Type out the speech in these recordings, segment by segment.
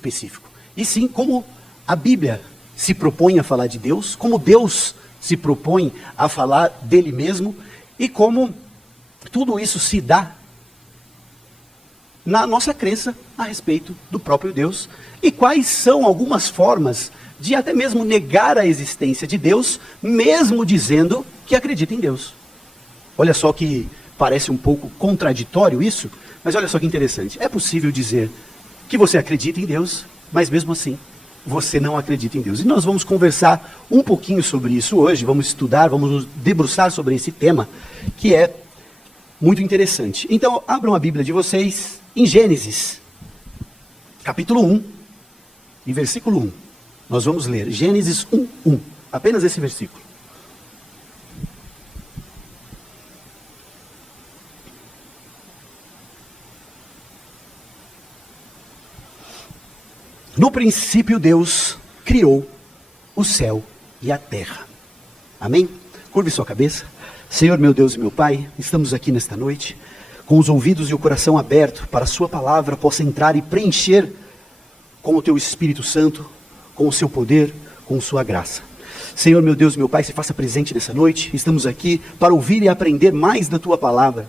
específico, e sim como a Bíblia se propõe a falar de Deus, como Deus se propõe a falar dele mesmo, e como tudo isso se dá na nossa crença a respeito do próprio Deus, e quais são algumas formas de até mesmo negar a existência de Deus, mesmo dizendo que acredita em Deus. Olha só que parece um pouco contraditório isso, mas olha só que interessante. É possível dizer que você acredita em Deus, mas mesmo assim você não acredita em Deus. E nós vamos conversar um pouquinho sobre isso hoje, vamos estudar, vamos nos debruçar sobre esse tema, que é muito interessante. Então, abram a Bíblia de vocês em Gênesis, capítulo 1, e versículo 1. Nós vamos ler Gênesis 1, 1, apenas esse versículo. No princípio Deus criou o céu e a terra. Amém? Curve sua cabeça. Senhor, meu Deus e meu Pai, estamos aqui nesta noite, com os ouvidos e o coração aberto para a sua palavra possa entrar e preencher com o teu Espírito Santo, com o seu poder, com sua graça. Senhor, meu Deus e meu Pai, se faça presente nessa noite. Estamos aqui para ouvir e aprender mais da tua palavra.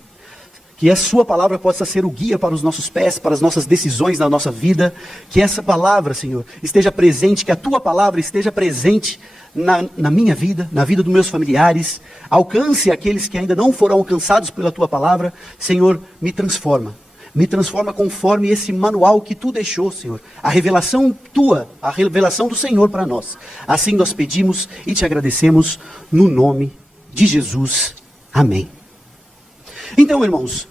Que a sua palavra possa ser o guia para os nossos pés, para as nossas decisões na nossa vida. Que essa palavra, Senhor, esteja presente, que a tua palavra esteja presente na minha vida, na vida dos meus familiares. Alcance aqueles que ainda não foram alcançados pela tua palavra. Senhor, me transforma. Me transforma conforme esse manual que tu deixou, Senhor. A revelação tua, a revelação do Senhor para nós. Assim nós pedimos e te agradecemos no nome de Jesus. Amém. Então, irmãos,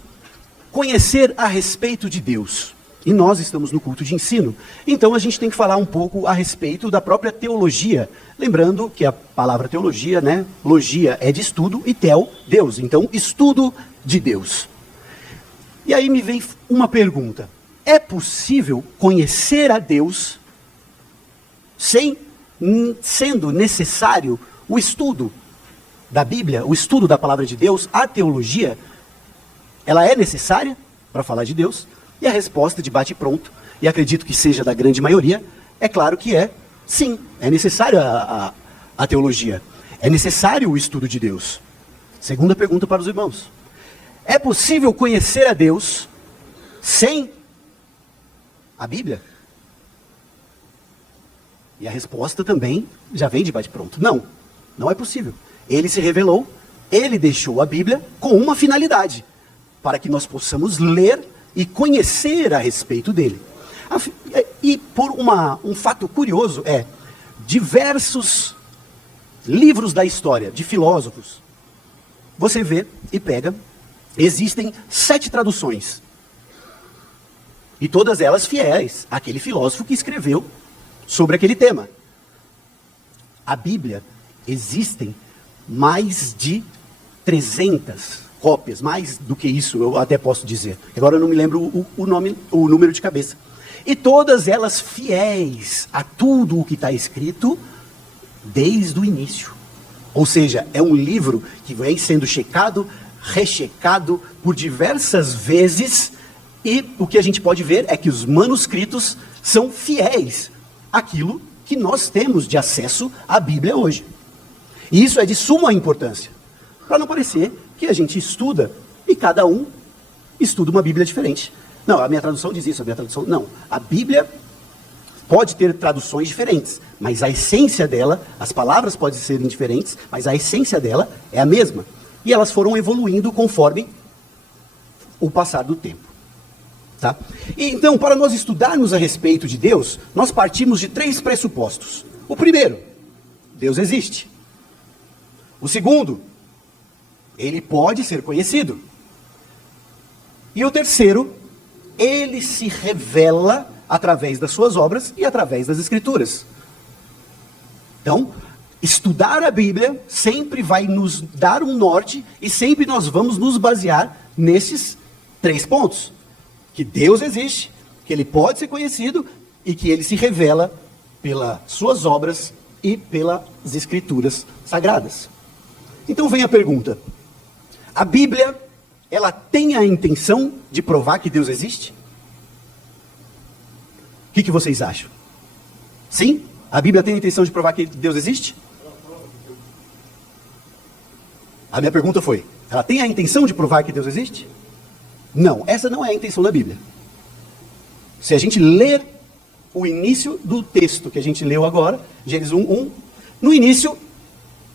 conhecer a respeito de Deus. E nós estamos no culto de ensino. Então a gente tem que falar um pouco a respeito da própria teologia. Lembrando que a palavra teologia, né? Logia é de estudo e tel, Deus. Então, estudo de Deus. E aí me vem uma pergunta. É possível conhecer a Deus sendo necessário o estudo da Bíblia, o estudo da palavra de Deus, a teologia? Ela é necessária para falar de Deus? E a resposta de bate pronto, e acredito que seja da grande maioria, é claro que é sim, é necessário a teologia. É necessário o estudo de Deus. Segunda pergunta para os irmãos. É possível conhecer a Deus sem a Bíblia? E a resposta também já vem de bate pronto. Não, não é possível. Ele se revelou, ele deixou a Bíblia com uma finalidade, para que nós possamos ler e conhecer a respeito dele. E por um fato curioso diversos livros da história, de filósofos, você vê e pega, existem 7 traduções. E todas elas fiéis àquele filósofo que escreveu sobre aquele tema. A Bíblia, existem mais de 300 cópias, mais do que isso, eu até posso dizer. Agora eu não me lembro o número de cabeça. E todas elas fiéis a tudo o que está escrito desde o início. Ou seja, é um livro que vem sendo checado, rechecado por diversas vezes, e o que a gente pode ver é que os manuscritos são fiéis àquilo que nós temos de acesso à Bíblia hoje. E isso é de suma importância, para não parecer que a gente estuda e cada um estuda uma Bíblia diferente. Não, a minha tradução diz isso, a minha tradução... Não, a Bíblia pode ter traduções diferentes, mas a essência dela, as palavras podem ser diferentes, mas a essência dela é a mesma. E elas foram evoluindo conforme o passar do tempo. Tá? E, então, para nós estudarmos a respeito de Deus, nós partimos de 3 pressupostos. O primeiro, Deus existe. O segundo, ele pode ser conhecido. E o terceiro, ele se revela através das suas obras e através das Escrituras. Então, estudar a Bíblia sempre vai nos dar um norte e sempre nós vamos nos basear nesses 3 pontos. Que Deus existe, que ele pode ser conhecido e que ele se revela pelas suas obras e pelas Escrituras sagradas. Então vem a pergunta. A Bíblia, ela tem a intenção de provar que Deus existe? O que vocês acham? Sim? A Bíblia tem a intenção de provar que Deus existe? A minha pergunta foi, ela tem a intenção de provar que Deus existe? Não, essa não é a intenção da Bíblia. Se a gente ler o início do texto que a gente leu agora, Gênesis 1:1, no início,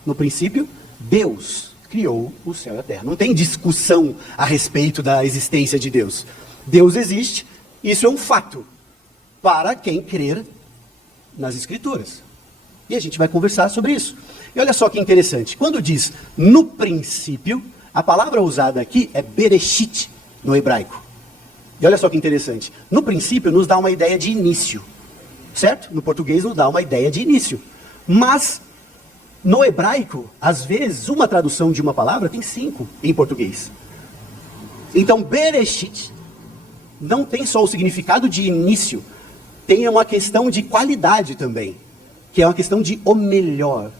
no princípio, Deus criou o céu e a terra. Não tem discussão a respeito da existência de Deus. Deus existe, isso é um fato para quem crer nas Escrituras. E a gente vai conversar sobre isso. E olha só que interessante, quando diz no princípio, a palavra usada aqui é bereshit no hebraico. E olha só que interessante, no princípio nos dá uma ideia de início, certo? No português nos dá uma ideia de início. Mas no hebraico, às vezes, uma tradução de uma palavra tem 5 em português. Então, bereshit não tem só o significado de início, tem uma questão de qualidade também, que é uma questão de o melhor.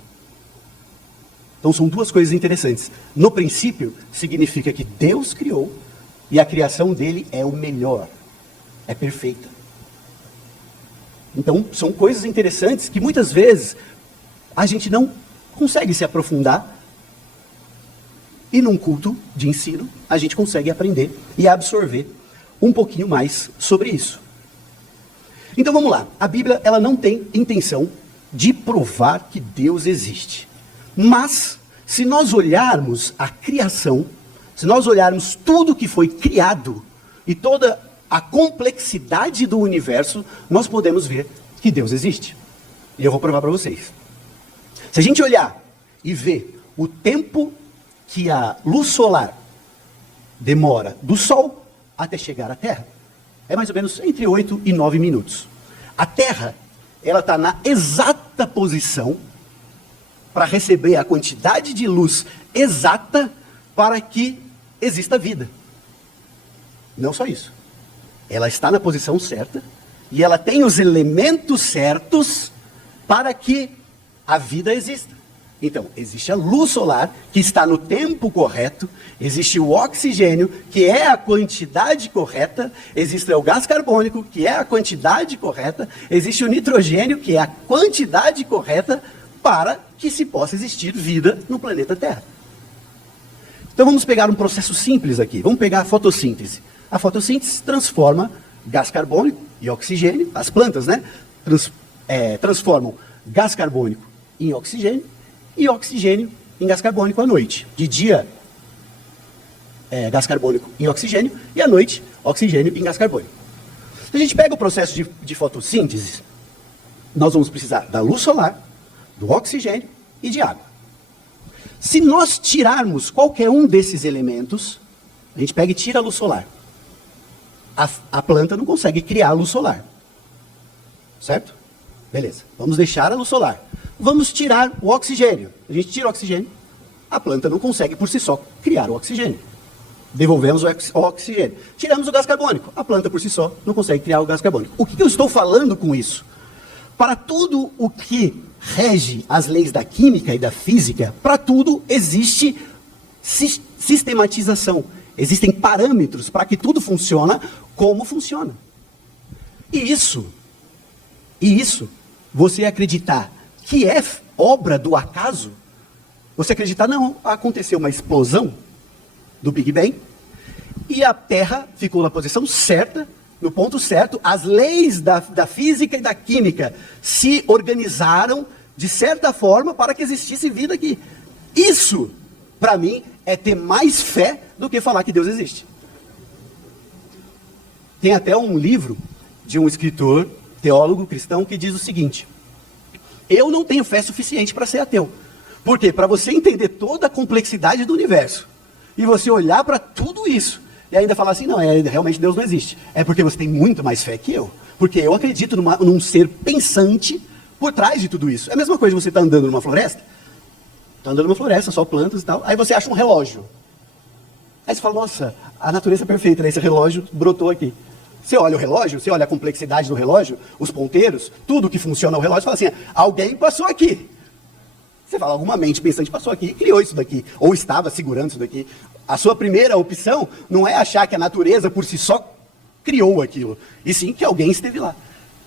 Então são duas coisas interessantes. No princípio, significa que Deus criou, e a criação dele é o melhor, é perfeita. Então são coisas interessantes que muitas vezes a gente não consegue se aprofundar, e num culto de ensino a gente consegue aprender e absorver um pouquinho mais sobre isso. Então vamos lá, a Bíblia ela não tem intenção de provar que Deus existe. Mas, se nós olharmos a criação, se nós olharmos tudo que foi criado e toda a complexidade do universo, nós podemos ver que Deus existe. E eu vou provar para vocês. Se a gente olhar e ver o tempo que a luz solar demora do Sol até chegar à Terra, é mais ou menos entre 8 e 9 minutos. A Terra, ela está na exata posição para receber a quantidade de luz exata para que exista vida. Não só isso. Ela está na posição certa e ela tem os elementos certos para que a vida exista. Então, existe a luz solar, que está no tempo correto, existe o oxigênio, que é a quantidade correta, existe o gás carbônico, que é a quantidade correta, existe o nitrogênio, que é a quantidade correta para que se possa existir vida no planeta Terra. Então vamos pegar um processo simples aqui, vamos pegar a fotossíntese. A fotossíntese transforma gás carbônico e oxigênio, as plantas, né? Transformam gás carbônico em oxigênio, e oxigênio em gás carbônico à noite. De dia, gás carbônico em oxigênio, e à noite, oxigênio em gás carbônico. Se a gente pega o processo de fotossíntese, nós vamos precisar da luz solar, do oxigênio e de água. Se nós tirarmos qualquer um desses elementos, a gente pega e tira a luz solar. A planta não consegue criar a luz solar. Certo? Beleza. Vamos deixar a luz solar. Vamos tirar o oxigênio. A gente tira o oxigênio, a planta não consegue por si só criar o oxigênio. Devolvemos o oxigênio. Tiramos o gás carbônico. A planta por si só não consegue criar o gás carbônico. O que eu estou falando com isso? Para tudo o que rege as leis da química e da física, para tudo existe sistematização. Existem parâmetros para que tudo funcione como funciona. E isso, você acreditar que é obra do acaso, você acreditar, não, aconteceu uma explosão do Big Bang, e a Terra ficou na posição certa, no ponto certo, as leis da física e da química se organizaram de certa forma para que existisse vida aqui. Isso, para mim, é ter mais fé do que falar que Deus existe. Tem até um livro de um escritor, teólogo cristão, que diz o seguinte: eu não tenho fé suficiente para ser ateu. Por quê? Para você entender toda a complexidade do universo, e você olhar para tudo isso, e ainda falar assim, não, realmente Deus não existe. É porque você tem muito mais fé que eu. Porque eu acredito num ser pensante por trás de tudo isso. É a mesma coisa de você estar andando numa floresta. Está andando numa floresta, só plantas e tal. Aí você acha um relógio. Aí você fala, nossa, a natureza é perfeita, né? Esse relógio brotou aqui. Você olha o relógio, você olha a complexidade do relógio, os ponteiros, tudo que funciona o relógio, fala assim, alguém passou aqui. Você fala, alguma mente pensante passou aqui e criou isso daqui, ou estava segurando isso daqui. A sua primeira opção não é achar que a natureza por si só criou aquilo, e sim que alguém esteve lá.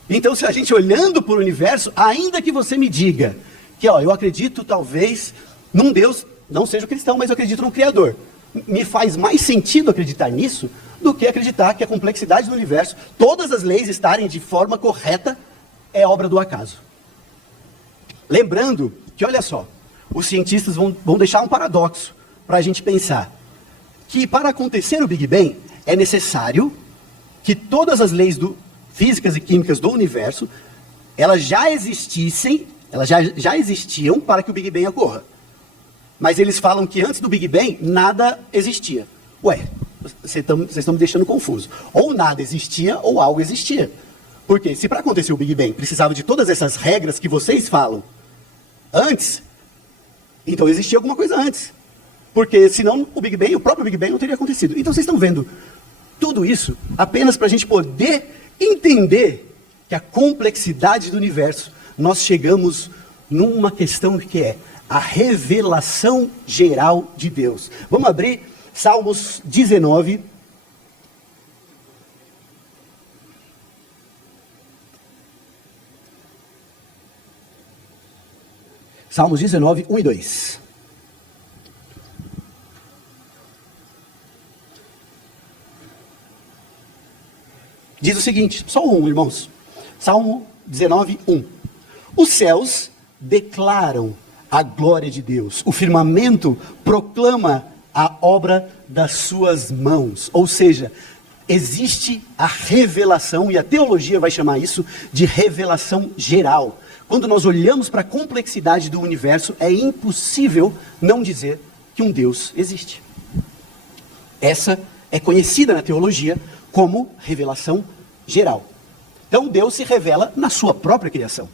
Então, se a gente olhando para o universo, ainda que você me diga que, eu acredito talvez num Deus, não seja cristão, mas eu acredito num Criador. Me faz mais sentido acreditar nisso do que acreditar que a complexidade do universo, todas as leis estarem de forma correta, é obra do acaso. Lembrando que, olha só, os cientistas vão deixar um paradoxo para a gente pensar. Que para acontecer o Big Bang, é necessário que todas as leis físicas e químicas do universo, elas já existissem, elas já existiam para que o Big Bang ocorra. Mas eles falam que antes do Big Bang, nada existia. Ué, vocês estão me deixando confuso. Ou nada existia, ou algo existia. Porque se para acontecer o Big Bang precisava de todas essas regras que vocês falam antes, então existia alguma coisa antes. Porque senão o próprio Big Bang não teria acontecido. Então vocês estão vendo tudo isso apenas para a gente poder entender que a complexidade do universo, nós chegamos numa questão que é a revelação geral de Deus. Vamos abrir Salmos 19. Salmos 19, 1 e 2. Diz o seguinte, só um, irmãos. Salmo 19, 1. Os céus declaram a glória de Deus. O firmamento proclama a obra das suas mãos. Ou seja, existe a revelação, e a teologia vai chamar isso de revelação geral. Quando nós olhamos para a complexidade do universo, é impossível não dizer que um Deus existe. Essa é conhecida na teologia como revelação geral. Então Deus se revela na sua própria criação.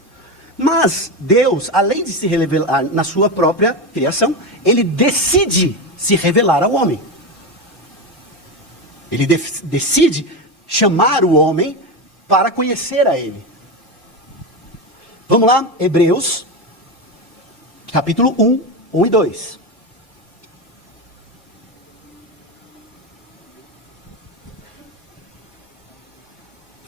Mas Deus, além de se revelar na sua própria criação, ele decide se revelar ao homem. Ele decide chamar o homem para conhecer a ele. Vamos lá, Hebreus, capítulo 1, 1 e 2.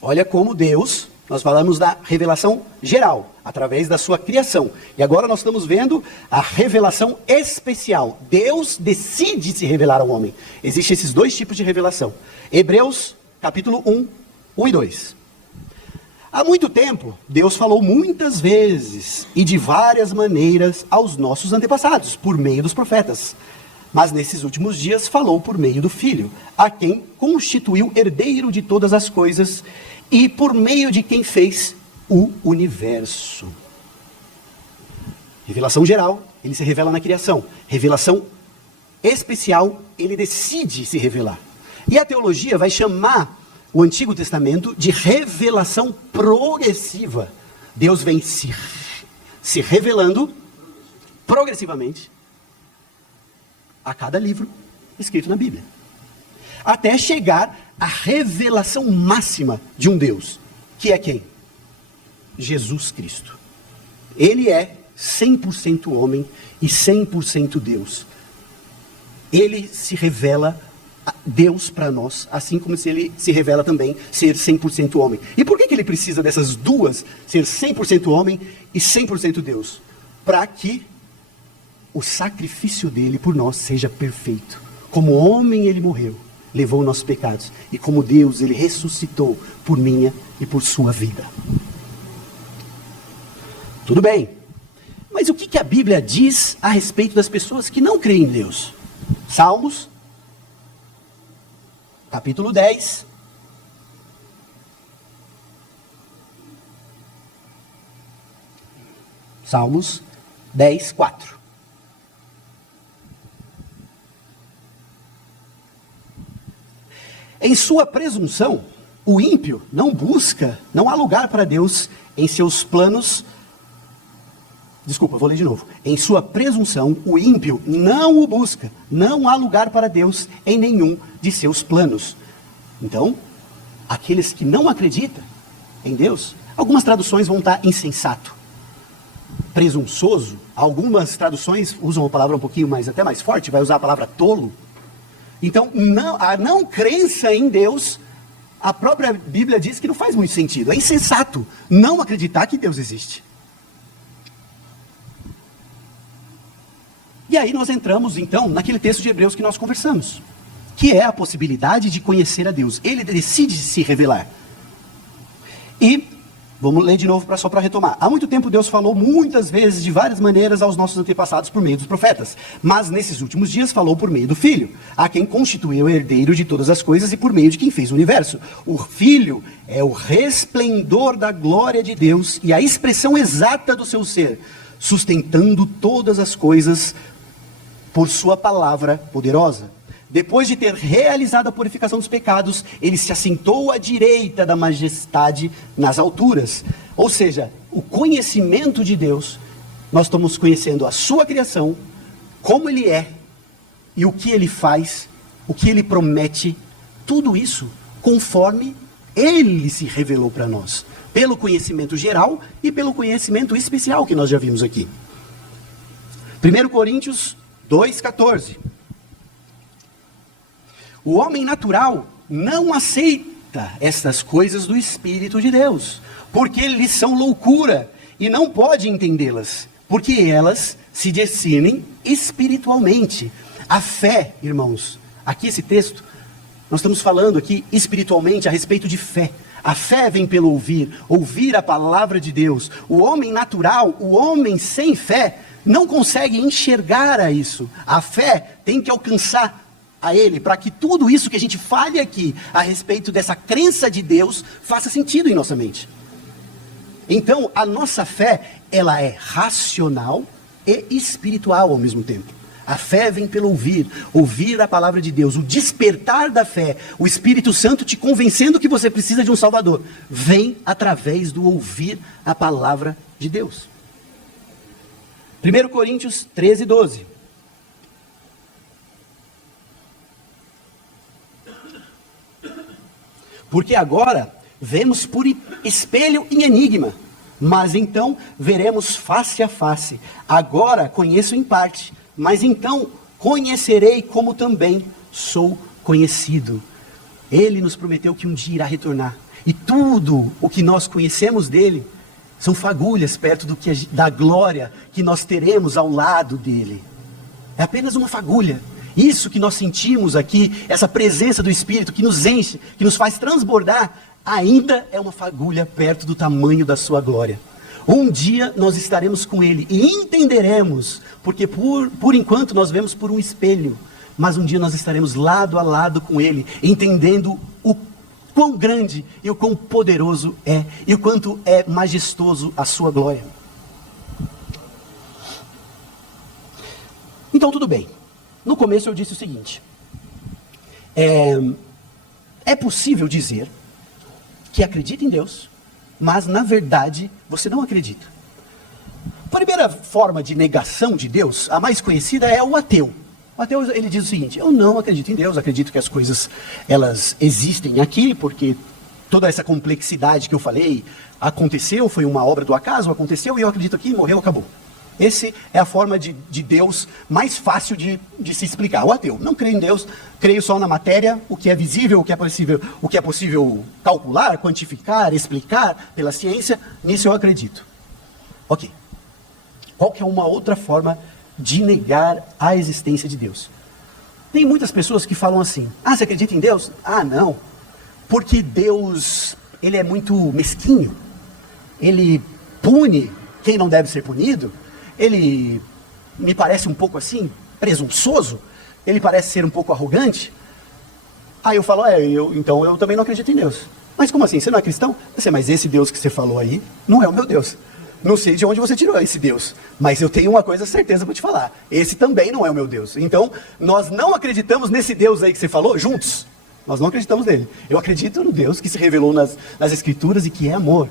Olha como Deus, nós falamos da revelação geral, através da sua criação. E agora nós estamos vendo a revelação especial. Deus decide se revelar ao homem. Existem esses dois tipos de revelação. Hebreus, capítulo 1, 1 e 2. Há muito tempo, Deus falou muitas vezes e de várias maneiras aos nossos antepassados, por meio dos profetas. Mas nesses últimos dias falou por meio do Filho, a quem constituiu herdeiro de todas as coisas e por meio de quem fez o universo. Revelação geral, ele se revela na criação. Revelação especial, ele decide se revelar. E a teologia vai chamar o Antigo Testamento de revelação progressiva. Deus vem se revelando progressivamente a cada livro escrito na Bíblia, até chegar à revelação máxima de um Deus, que é quem? Jesus Cristo. Ele é 100% homem e 100% Deus. Ele se revela Deus para nós, assim como se ele se revela também ser 100% homem. E por que ele precisa dessas duas, ser 100% homem e 100% Deus? Para que o sacrifício dele por nós seja perfeito. Como homem ele morreu, levou nossos pecados, e como Deus ele ressuscitou por minha e por sua vida. Tudo bem, mas o que a Bíblia diz a respeito das pessoas que não creem em Deus? Salmos, capítulo 10. Salmos 10, 4. Em sua presunção, o ímpio não busca, não há lugar para Deus em seus planos. Desculpa, vou ler de novo. Em sua presunção, o ímpio não o busca, não há lugar para Deus em nenhum de seus planos. Então, aqueles que não acreditam em Deus, algumas traduções vão estar insensato, presunçoso. Algumas traduções usam a palavra um pouquinho mais, até mais forte, vai usar a palavra tolo. Então, a não crença em Deus A própria Bíblia diz que não faz muito sentido. É insensato não acreditar que Deus existe. E aí nós entramos, então, naquele texto de Hebreus que nós conversamos, que é a possibilidade de conhecer a Deus. Ele decide se revelar. E, vamos ler de novo só para retomar. Há muito tempo Deus falou muitas vezes, de várias maneiras, aos nossos antepassados por meio dos profetas. Mas nesses últimos dias falou por meio do Filho, a quem constituiu o herdeiro de todas as coisas e por meio de quem fez o universo. O Filho é o resplendor da glória de Deus e a expressão exata do seu ser, sustentando todas as coisas por sua palavra poderosa. Depois de ter realizado a purificação dos pecados, ele se assentou à direita da majestade nas alturas. Ou seja, o conhecimento de Deus, nós estamos conhecendo a sua criação, como ele é, e o que ele faz, o que ele promete, tudo isso conforme ele se revelou para nós, pelo conhecimento geral e pelo conhecimento especial que nós já vimos aqui. 1 Coríntios 2,14. O homem natural não aceita estas coisas do Espírito de Deus, porque lhes são loucura e não pode entendê-las, porque elas se discernem espiritualmente. A fé, irmãos, aqui esse texto, nós estamos falando aqui espiritualmente a respeito de fé. A fé vem pelo ouvir a palavra de Deus. O homem natural, o homem sem fé, não consegue enxergar a isso. A fé tem que alcançar a ele, para que tudo isso que a gente fale aqui, a respeito dessa crença de Deus, faça sentido em nossa mente. Então, a nossa fé, ela é racional e espiritual ao mesmo tempo. A fé vem pelo ouvir a palavra de Deus, o despertar da fé, o Espírito Santo te convencendo que você precisa de um Salvador, vem através do ouvir a palavra de Deus. 1 Coríntios 13:12. Porque agora vemos por espelho em enigma, mas então veremos face a face. Agora conheço em parte, mas então conhecerei como também sou conhecido. Ele nos prometeu que um dia irá retornar. E tudo o que nós conhecemos dele são fagulhas perto da glória que nós teremos ao lado dele. É apenas uma fagulha. Isso que nós sentimos aqui, essa presença do Espírito que nos enche, que nos faz transbordar, ainda é uma fagulha perto do tamanho da sua glória. Um dia nós estaremos com ele e entenderemos, porque por enquanto nós vemos por um espelho, mas um dia nós estaremos lado a lado com ele, entendendo o quão grande e o quão poderoso é, e o quanto é majestoso a sua glória. Então tudo bem. No começo eu disse o seguinte, é possível dizer que acredita em Deus, mas na verdade você não acredita. A primeira forma de negação de Deus, a mais conhecida, é o ateu. O ateu, ele diz o seguinte: eu não acredito em Deus, acredito que as coisas, elas existem aqui, porque toda essa complexidade que eu falei aconteceu, foi uma obra do acaso, aconteceu e eu acredito aqui, morreu, acabou. Essa é a forma de Deus mais fácil de se explicar. O ateu, não creio em Deus, creio só na matéria, o que é visível, o que é possível calcular, quantificar, explicar pela ciência, nisso eu acredito. Ok. Qual que é uma outra forma de negar a existência de Deus? Tem muitas pessoas que falam assim: ah, você acredita em Deus? Ah, não, porque Deus, ele é muito mesquinho, ele pune quem não deve ser punido, ele me parece um pouco assim, presunçoso, ele parece ser um pouco arrogante. Aí eu falo, então eu também não acredito em Deus. Mas como assim, você não é cristão? Mas esse Deus que você falou aí, não é o meu Deus. Não sei de onde você tirou esse Deus, mas eu tenho uma coisa certeza para te falar, esse também não é o meu Deus. Então, nós não acreditamos nesse Deus aí que você falou, juntos. Nós não acreditamos nele. Eu acredito no Deus que se revelou nas Escrituras e que é amor,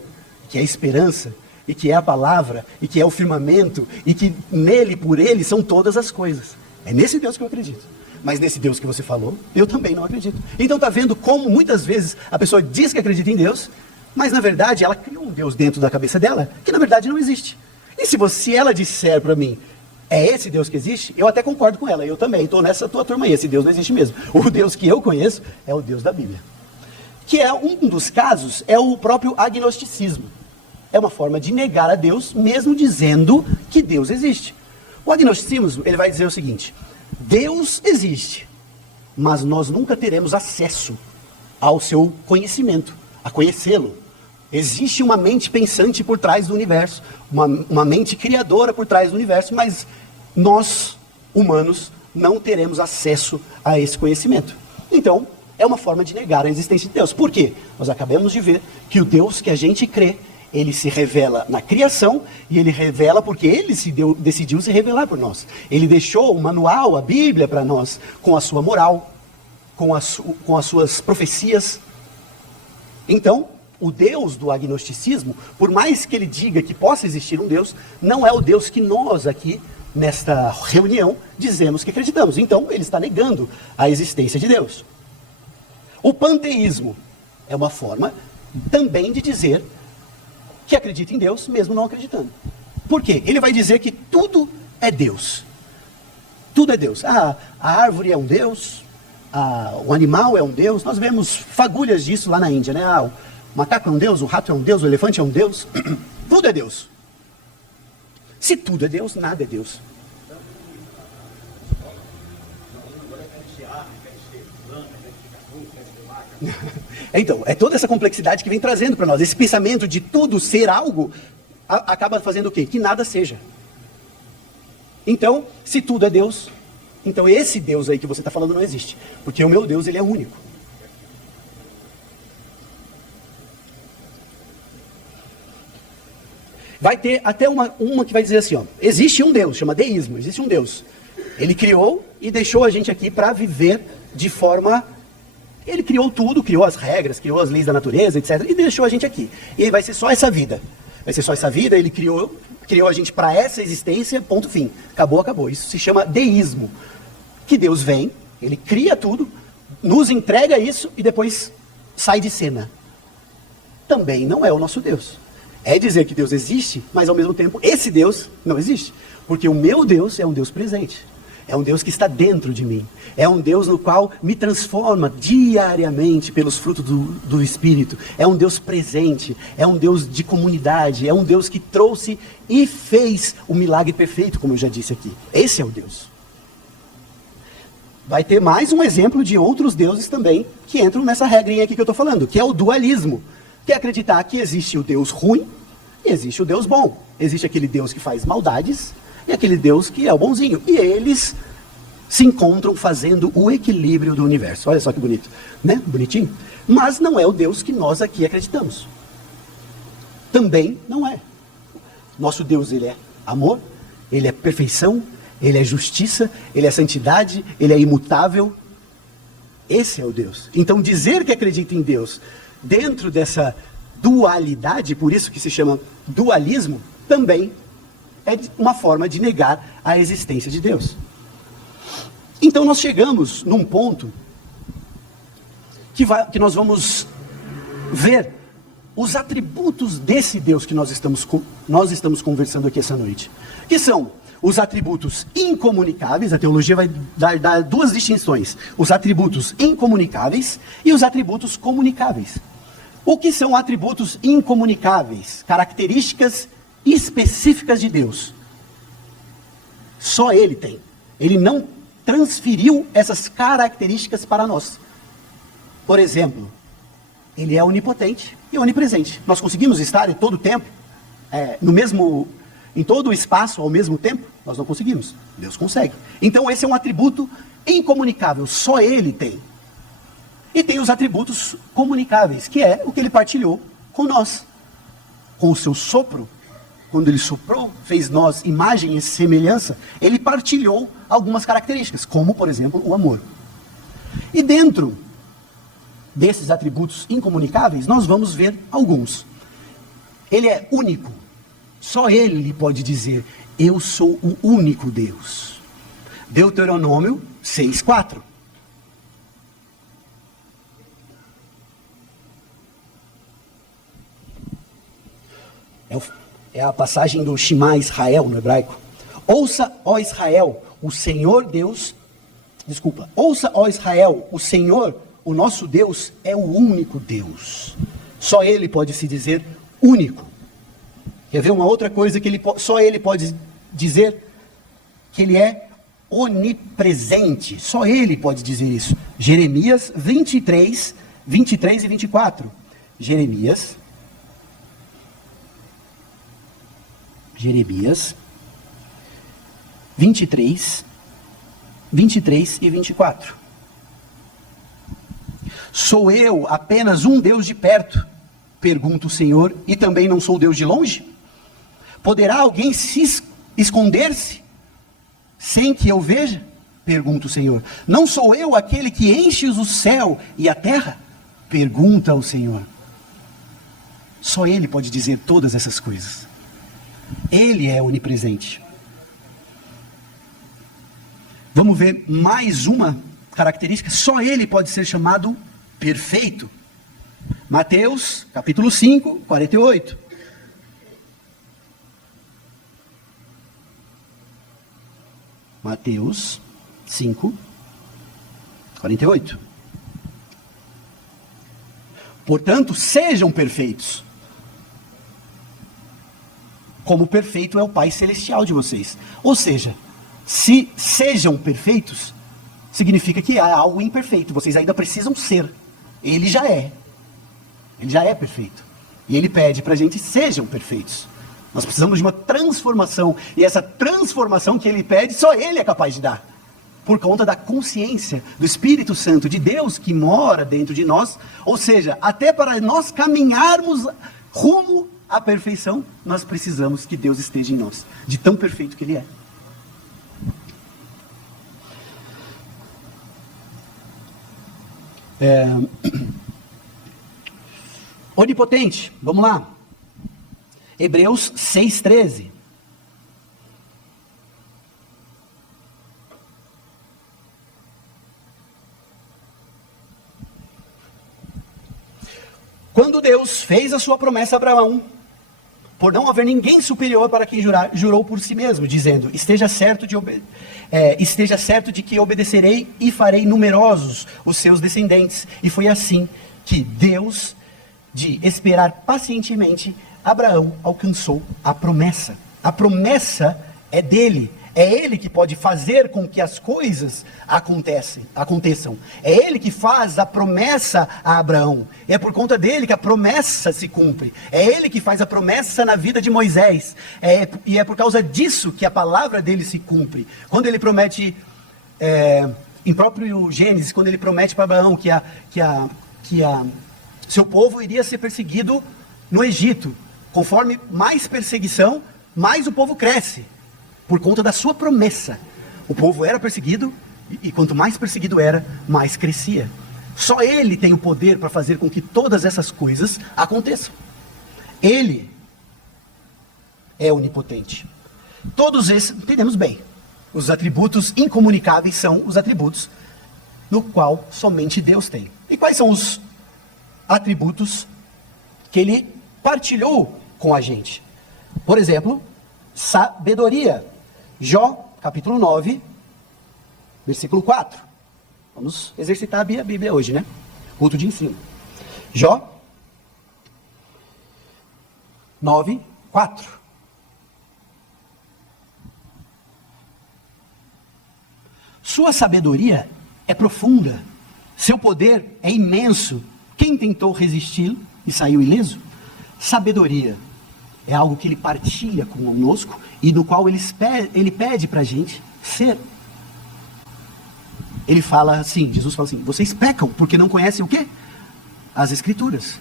que é esperança, e que é a palavra, e que é o firmamento, e que nele, por ele, são todas as coisas. É nesse Deus que eu acredito. Mas nesse Deus que você falou, eu também não acredito. Então está vendo como muitas vezes a pessoa diz que acredita em Deus, mas na verdade ela criou um Deus dentro da cabeça dela, que na verdade não existe. E se ela disser para mim, é esse Deus que existe, eu até concordo com ela, eu também estou nessa tua turma aí, esse Deus não existe mesmo. O Deus que eu conheço é o Deus da Bíblia. que é um dos casos, é o próprio agnosticismo. É uma forma de negar a Deus, mesmo dizendo que Deus existe. O agnosticismo, ele vai dizer o seguinte: Deus existe, mas nós nunca teremos acesso ao seu conhecimento, a conhecê-lo. Existe uma mente pensante por trás do universo, uma mente criadora por trás do universo, mas nós, humanos, não teremos acesso a esse conhecimento. Então, é uma forma de negar a existência de Deus. Por quê? Nós acabamos de ver que o Deus que a gente crê, ele se revela na criação, e ele revela porque ele decidiu se revelar por nós. Ele deixou o manual, a Bíblia para nós, com a sua moral, com as suas profecias. Então, o Deus do agnosticismo, por mais que ele diga que possa existir um Deus, não é o Deus que nós aqui, nesta reunião, dizemos que acreditamos. Então, ele está negando a existência de Deus. O panteísmo é uma forma também de dizer que acredita em Deus, mesmo não acreditando. Por quê? Ele vai dizer que tudo é Deus. Tudo é Deus. A árvore é um Deus, o animal é um Deus. Nós vemos fagulhas disso lá na Índia, né? O macaco é um Deus, o rato é um Deus, o elefante é um Deus. Tudo é Deus. Se tudo é Deus, nada é Deus. Então, é toda essa complexidade que vem trazendo para nós. Esse pensamento de tudo ser algo, acaba fazendo o quê? Que nada seja. Então, se tudo é Deus, então esse Deus aí que você está falando não existe. Porque o meu Deus, ele é único. Vai ter até uma que vai dizer assim, ó, existe um Deus, chama deísmo, existe um Deus. Ele criou e deixou a gente aqui para viver de forma... Ele criou tudo, criou as regras, criou as leis da natureza, etc. E deixou a gente aqui. E aí vai ser só essa vida. Vai ser só essa vida, ele criou a gente para essa existência, ponto fim. Acabou, acabou. Isso se chama deísmo. Que Deus vem, ele cria tudo, nos entrega isso e depois sai de cena. Também não é o nosso Deus. É dizer que Deus existe, mas ao mesmo tempo esse Deus não existe. Porque o meu Deus é um Deus presente. É um Deus que está dentro de mim. É um Deus no qual me transforma diariamente pelos frutos do Espírito. É um Deus presente. É um Deus de comunidade. É um Deus que trouxe e fez o milagre perfeito, como eu já disse aqui. Esse é o Deus. Vai ter mais um exemplo de outros deuses também que entram nessa regrinha aqui que eu estou falando, que é o dualismo. Que é acreditar que existe o Deus ruim e existe o Deus bom. Existe aquele Deus que faz maldades e aquele Deus que é o bonzinho. E eles se encontram fazendo o equilíbrio do universo. Olha só que bonito, né? Bonitinho. Mas não é o Deus que nós aqui acreditamos. Também não é. Nosso Deus, ele é amor, ele é perfeição, ele é justiça, ele é santidade, ele é imutável. Esse é o Deus. Então dizer que acredita em Deus dentro dessa dualidade, por isso que se chama dualismo, também é uma forma de negar a existência de Deus. Então nós chegamos num ponto que nós vamos ver os atributos desse Deus que nós estamos conversando aqui essa noite. Que são os atributos incomunicáveis, a teologia vai dar duas distinções. Os atributos incomunicáveis e os atributos comunicáveis. O que são atributos incomunicáveis? Características específicas de Deus. Só Ele tem. Ele não transferiu essas características para nós. Por exemplo, Ele é onipotente e onipresente. Nós conseguimos estar em todo o tempo, em todo o espaço ao mesmo tempo? Nós não conseguimos. Deus consegue. Então esse é um atributo incomunicável. Só Ele tem. E tem os atributos comunicáveis, que é o que Ele partilhou com nós. Com o seu sopro, quando Ele soprou, fez nós imagem e semelhança, Ele partilhou algumas características, como, por exemplo, o amor. E dentro desses atributos incomunicáveis, nós vamos ver alguns. Ele é único. Só Ele pode dizer, eu sou o único Deus. Deuteronômio 6:4. É a passagem do Shema Israel no hebraico. Ouça, ó Israel, o Senhor Deus... Desculpa. Ouça, ó Israel, o Senhor, o nosso Deus é o único Deus. Só Ele pode se dizer único. Quer ver uma outra coisa que só Ele pode dizer? Que Ele é onipresente. Só Ele pode dizer isso. Jeremias 23, 23 e 24. Jeremias 23, 23 e 24. Sou eu apenas um Deus de perto? Pergunta o Senhor, e também não sou Deus de longe? Poderá alguém se esconder-se sem que eu veja? Pergunta o Senhor. Não sou eu aquele que enche o céu e a terra? Pergunta o Senhor. Só Ele pode dizer todas essas coisas. Ele é onipresente. Vamos ver mais uma característica. Só Ele pode ser chamado perfeito. Mateus, capítulo 5, 48. Mateus 5, 48. Portanto, sejam perfeitos, como perfeito é o Pai Celestial de vocês. Ou seja, se sejam perfeitos, significa que há algo imperfeito. Vocês ainda precisam ser. Ele já é. Ele já é perfeito. E Ele pede para a gente, sejam perfeitos. Nós precisamos de uma transformação. E essa transformação que Ele pede, só Ele é capaz de dar. Por conta da consciência do Espírito Santo de Deus que mora dentro de nós. Ou seja, até para nós caminharmos rumo à perfeição, nós precisamos que Deus esteja em nós. De tão perfeito que Ele é. Onipotente, vamos lá. Hebreus 6,13. Quando Deus fez a sua promessa a Abraão, por não haver ninguém superior para quem jurou por si mesmo, dizendo, esteja certo de que obedecerei e farei numerosos os seus descendentes. E foi assim que Deus, de esperar pacientemente, Abraão alcançou a promessa. A promessa é dele. É Ele que pode fazer com que as coisas aconteçam. É Ele que faz a promessa a Abraão. É por conta dele que a promessa se cumpre. É Ele que faz a promessa na vida de Moisés. E é por causa disso que a palavra dele se cumpre. Quando ele promete, em próprio Gênesis, quando ele promete para Abraão que seu povo iria ser perseguido no Egito. Conforme mais perseguição, mais o povo cresce. Por conta da sua promessa. O povo era perseguido, e quanto mais perseguido era, mais crescia. Só Ele tem o poder para fazer com que todas essas coisas aconteçam. Ele é onipotente. Todos esses, entendemos bem, os atributos incomunicáveis são os atributos no qual somente Deus tem. E quais são os atributos que Ele partilhou com a gente? Por exemplo, sabedoria. Jó, capítulo 9, versículo 4. Vamos exercitar a Bíblia hoje, né? Culto de ensino. Jó 9, 4. Sua sabedoria é profunda, seu poder é imenso. Quem tentou resisti-lo e saiu ileso? Sabedoria é algo que Ele partilha conosco e no qual Ele pede para a gente ser. Ele fala assim, Jesus fala assim, vocês pecam porque não conhecem o quê? As Escrituras.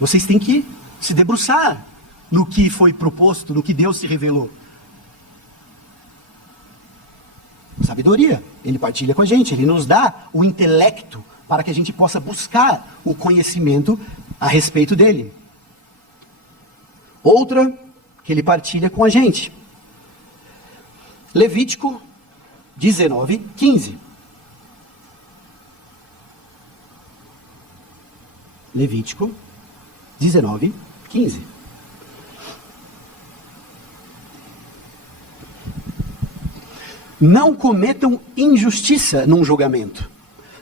Vocês têm que se debruçar no que foi proposto, no que Deus se revelou. Sabedoria, Ele partilha com a gente, Ele nos dá o intelecto para que a gente possa buscar o conhecimento a respeito dEle. Outra que Ele partilha com a gente. Levítico 19, 15. Levítico 19, 15. Não cometam injustiça num julgamento.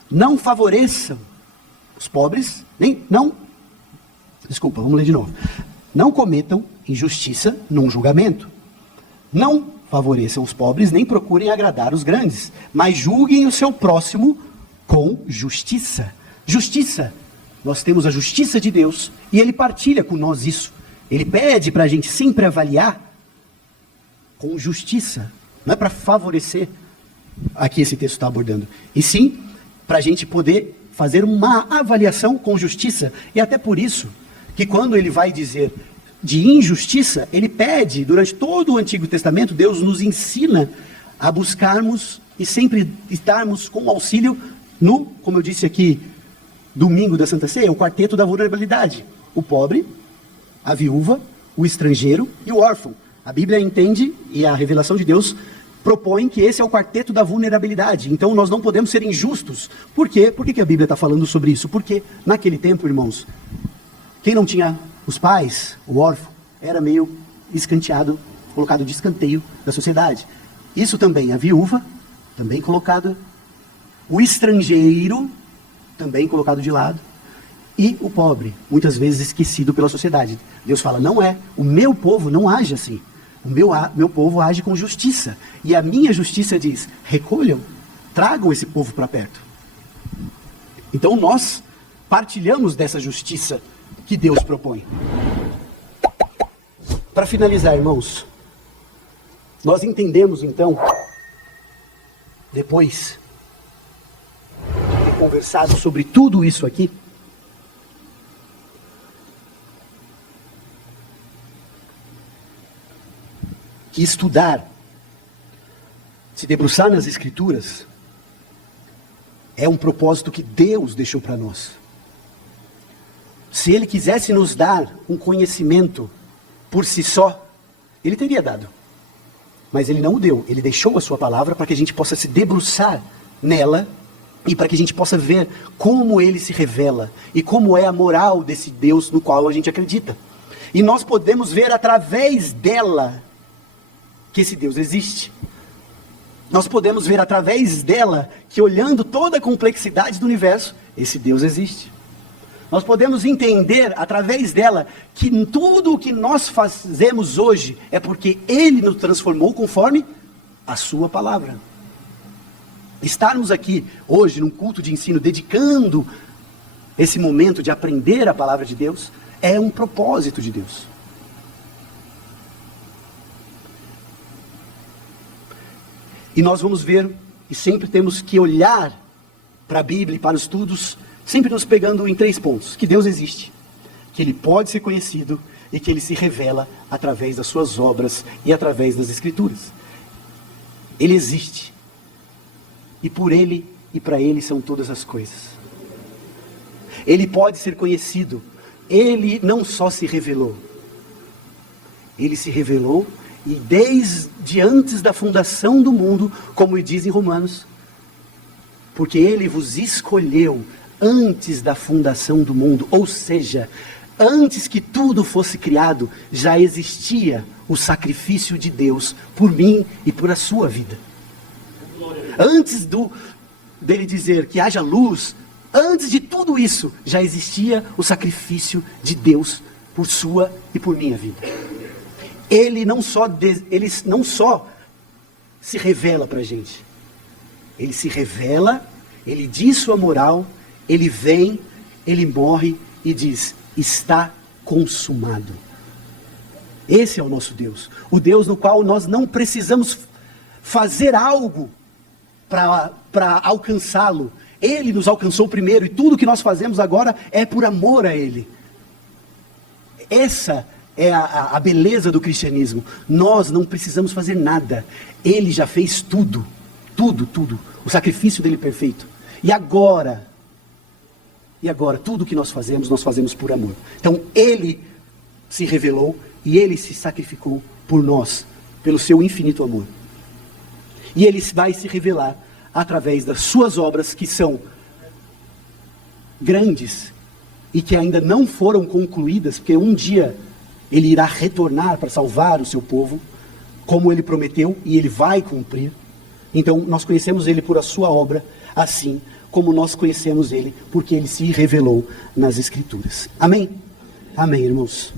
Não favoreçam os pobres, vamos ler de novo. Não cometam injustiça num julgamento. Não favoreçam os pobres, nem procurem agradar os grandes, mas julguem o seu próximo com justiça. Justiça. Nós temos a justiça de Deus e Ele partilha com nós isso. Ele pede para a gente sempre avaliar com justiça. Não é para favorecer, aqui esse texto está abordando, e sim para a gente poder fazer uma avaliação com justiça. E até por isso que quando ele vai dizer de injustiça, ele pede, durante todo o Antigo Testamento, Deus nos ensina a buscarmos e sempre estarmos com auxílio no, como eu disse aqui, domingo da Santa Ceia, o quarteto da vulnerabilidade. O pobre, a viúva, o estrangeiro e o órfão. A Bíblia entende, e a revelação de Deus propõe que esse é o quarteto da vulnerabilidade. Então nós não podemos ser injustos. Por quê? Por que a Bíblia está falando sobre isso? Porque naquele tempo, irmãos, quem não tinha os pais, o órfão, era meio escanteado, colocado de escanteio da sociedade. Isso também, a viúva, também colocada, o estrangeiro, também colocado de lado, e o pobre, muitas vezes esquecido pela sociedade. Deus fala, não é, o meu povo não age assim. O meu povo age com justiça. E a minha justiça diz, recolham, tragam esse povo para perto. Então nós partilhamos dessa justiça que Deus propõe. Para finalizar, irmãos, nós entendemos então, depois de ter conversado sobre tudo isso aqui, que estudar, se debruçar nas Escrituras, é um propósito que Deus deixou para nós. Se Ele quisesse nos dar um conhecimento por si só, Ele teria dado. Mas Ele não o deu. Ele deixou a sua palavra para que a gente possa se debruçar nela e para que a gente possa ver como Ele se revela e como é a moral desse Deus no qual a gente acredita. E nós podemos ver através dela que esse Deus existe. Nós podemos ver através dela que, olhando toda a complexidade do universo, esse Deus existe. Nós podemos entender através dela que tudo o que nós fazemos hoje é porque Ele nos transformou conforme a sua palavra. Estarmos aqui hoje num culto de ensino, dedicando esse momento de aprender a palavra de Deus, é um propósito de Deus. E nós vamos ver, e sempre temos que olhar para a Bíblia e para os estudos, sempre nos pegando em 3 pontos. Que Deus existe, que Ele pode ser conhecido e que Ele se revela através das suas obras e através das Escrituras. Ele existe. E por Ele e para Ele são todas as coisas. Ele pode ser conhecido. Ele não só se revelou. Ele se revelou e desde antes da fundação do mundo, como diz em Romanos, porque Ele vos escolheu antes da fundação do mundo, ou seja, antes que tudo fosse criado, já existia o sacrifício de Deus por mim e por a sua vida. Antes dele dizer que haja luz, antes de tudo isso, já existia o sacrifício de Deus por sua e por minha vida. Ele não só se revela para a gente, Ele se revela, Ele diz sua moral, Ele vem, Ele morre e diz, está consumado. Esse é o nosso Deus, o Deus no qual nós não precisamos fazer algo para alcançá-lo. Ele nos alcançou primeiro e tudo que nós fazemos agora é por amor a Ele. Essa é a beleza do cristianismo. Nós não precisamos fazer nada. Ele já fez tudo. Tudo. O sacrifício dele perfeito. E agora, tudo que nós fazemos por amor. Então, Ele se revelou e Ele se sacrificou por nós, pelo seu infinito amor. E Ele vai se revelar através das suas obras, que são grandes e que ainda não foram concluídas, porque um dia Ele irá retornar para salvar o seu povo, como Ele prometeu, e Ele vai cumprir. Então, nós conhecemos Ele por a sua obra, assim como nós conhecemos Ele, porque Ele se revelou nas Escrituras. Amém? Amém, irmãos.